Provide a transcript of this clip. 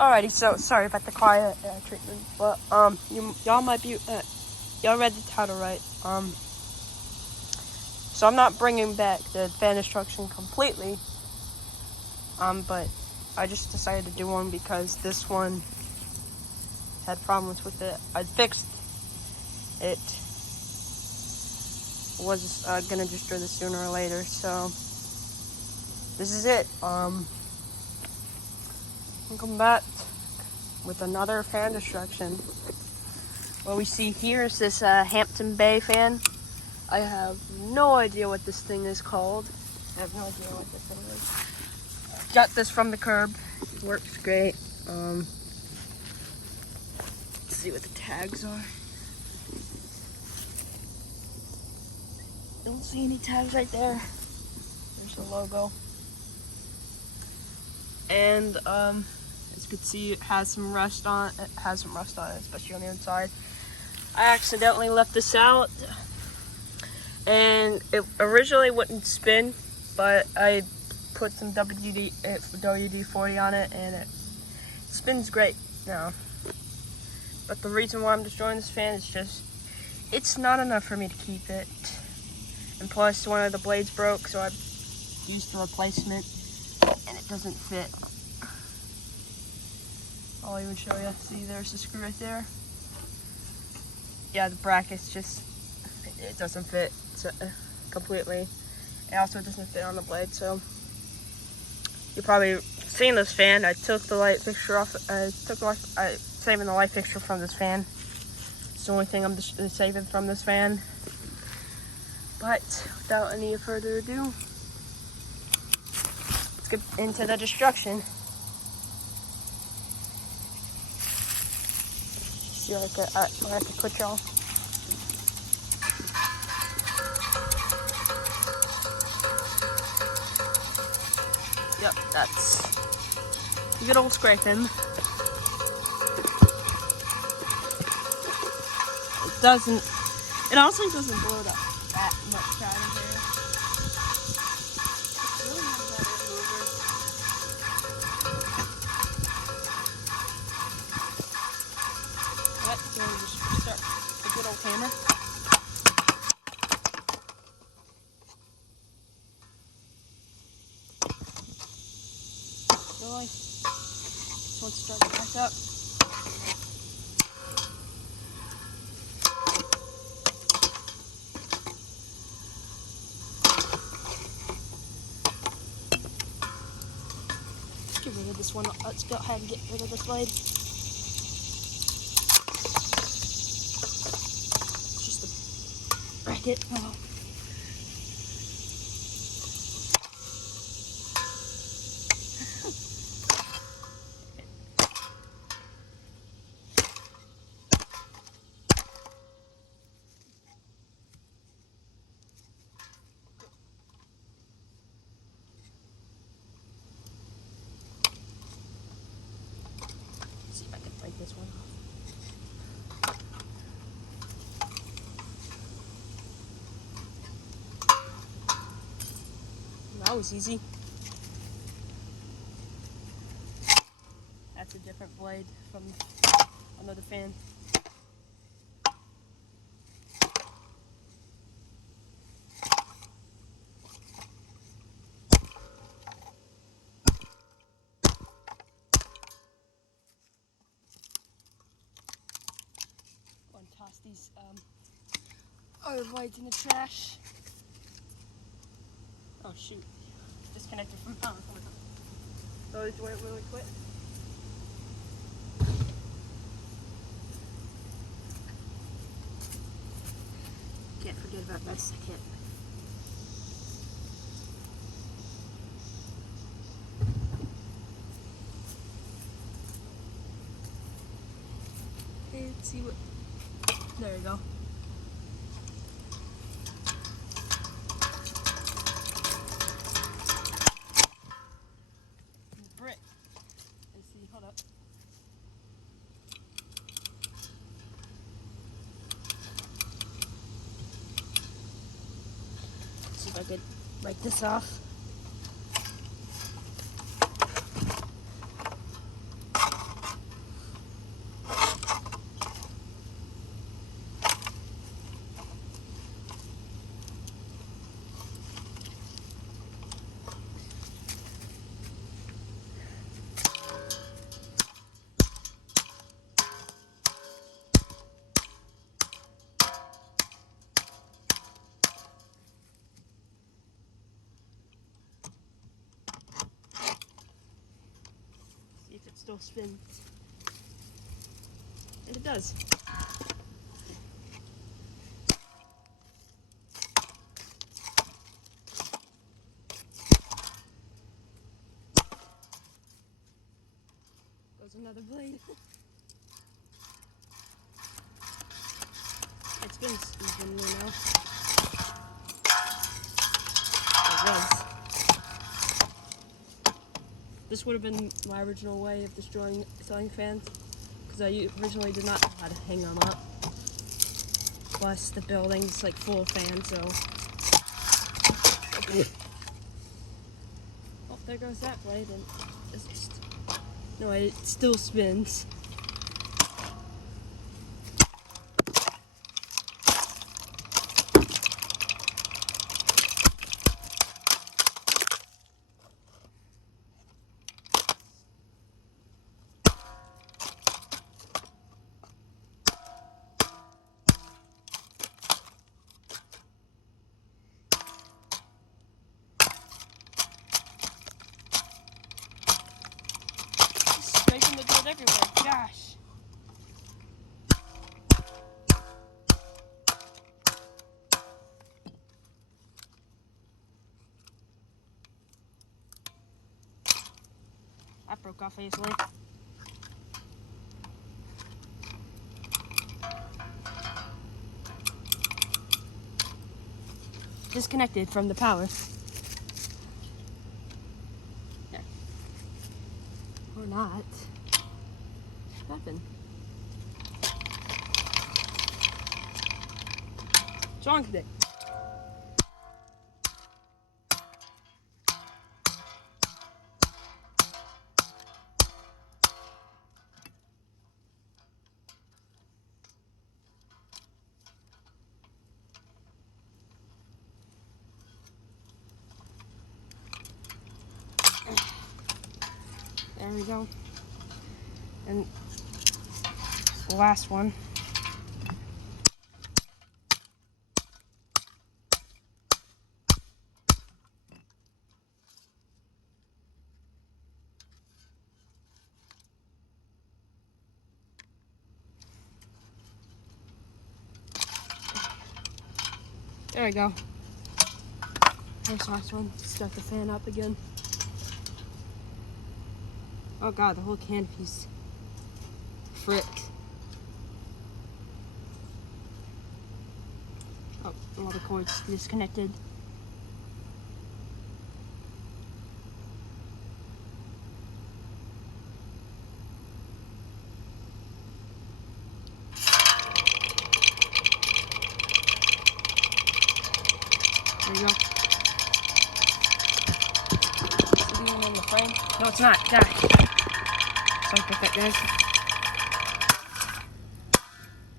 Alrighty, so sorry about the quiet treatment, but y'all might be y'all read the title right. So I'm not bringing back the fan instruction completely, but I just decided to do one because this one had problems with it. I fixed it. Was gonna destroy this sooner or later, so this is it. I'll come back with another fan destruction. What we see here is this Hampton Bay fan. I have no idea what this thing is called. I have no idea what this thing is. Got this from the curb. Works great. Let's see what the tags are. Don't see any tags right there. There's the logo. And as you can see, it has some rust on it. It has some rust on it, especially on the inside. I accidentally left this out, and it originally wouldn't spin, but I put some WD-40 on it, and it spins great now. But the reason why I'm destroying this fan is just, it's not enough for me to keep it. And plus, one of the blades broke, so I used the replacement, and it doesn't fit. I'll even show you. See, there's the screw right there. Yeah, the bracket's just, it doesn't fit completely. It also doesn't fit on the blade, so you've probably seen this fan. I took the light fixture off. Saving the light fixture from this fan. It's the only thing I'm saving from this fan. But without any further ado, let's get into the destruction. See, I have to put y'all. Yep, that's a good old scraping. It honestly doesn't blow that much out of there. It's really not that mover. Alright, so we'll just start the good old hammer. Really? Just want to start it back up. Get rid of this one. Let's go ahead and get rid of this blade. It's just a bracket. Oh. See if I can break this one off. That was easy. That's a different blade from another fan. Toss these other blades in the trash. Oh shoot, disconnected from power. So this went really quick. Can't forget about that second. Okay, let's see what. There you go. Brick. Let's see, hold up. Let's see if I could break this off. still spins. And it does. Goes another blade. It spins evenly now. It was. This would have been my original way of destroying ceiling fans, because I originally did not know how to hang them up. Plus, the building's like full of fans, so. Oh, there goes that blade, and it's just. No, it still spins. Scraping the dirt everywhere. Gosh. That broke off easily. Disconnected from the power. There. Or not. Nothing. What's wrong with it? There we go. And the last one. There we go. There's the last one. Start the fan up again. Oh god, the whole canopy's fricked. Oh, all the cords disconnected. There you go. Is the one in the frame? No, it's not. Gosh. Sorry about that, guys.